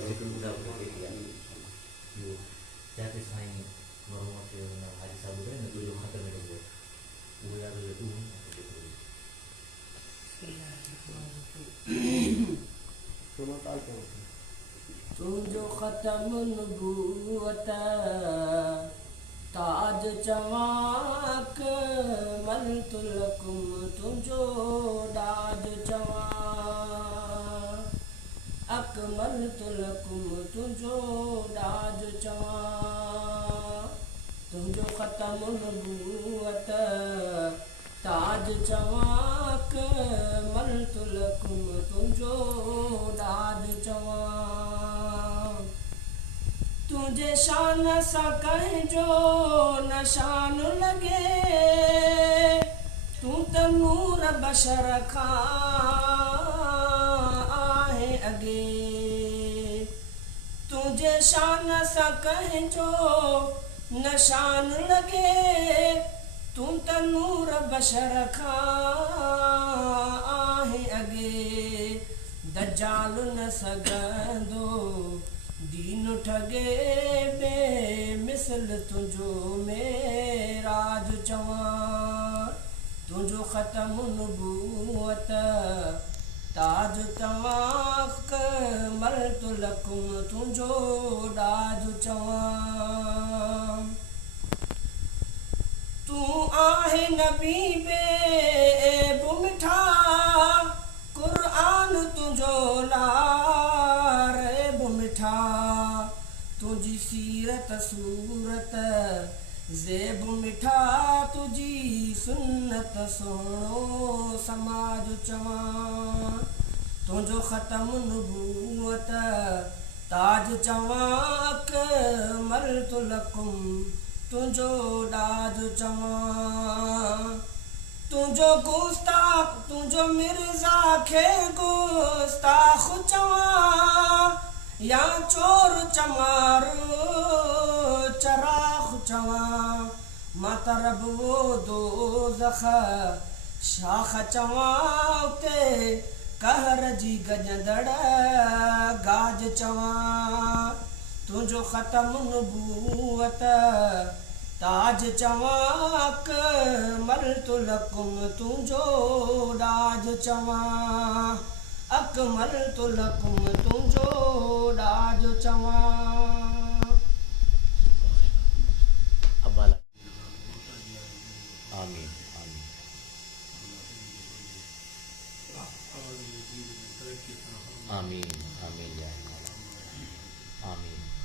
जिक्र ॿुधायो मूंखे इहो जाते साईं मरहूम थे हाजी साहब ॿुधाए न तुंहिंजो ख़त में लिखो उहो यादि हुजे तूं तुंहिंजो ख़तम नबूवत ताज चवाक मलतुलकुम तुंहिंजो डाज चवा अकमल तुलकुम तुंहिंजो डाज चवा तुंहिंजो ख़तम नबूवत ताज चवाक मलतुलकुम तुंहिंजो डाज चवा तुझे शान सा कंहिंजो नशान लगे तू त नूर बशर खां आहे अगे तुझे शान सा कंहिंजो नशान लगे तू त नूर बशर खां आहे अगे दज्जाल न सघंदो दीन ठगे बे मिसल तुझो मेराज चवा तुझो ख़तम नबूवत ताज चवा मलतुलकुम तुझो डाज चवा तू आहे नबी बे मिठा क़ुरान तुझो लार मिठा तुझी सीरत सूरत ज़ेब मिठा तुझी सुन्नत सोणो समाज चवा तुझो ख़तम नबूवत ताज चवा मलतुलकुम तुझो डाज चवा तुझो गुस्ताख तुझो मिर्ज़ा खे गुस्ताख चवा या चोर चमार चराख चवा मतरब वो दोज़ख शाख चवा उते कहर जी गजदड़ गाज चवा तुझो ख़तम नबूवत ताज चवा मलतुलकुम तुझो डाज चवा अकमलतुलकुम तुझो डाज चवा आमीन आमीन आमीन आमीन आमीन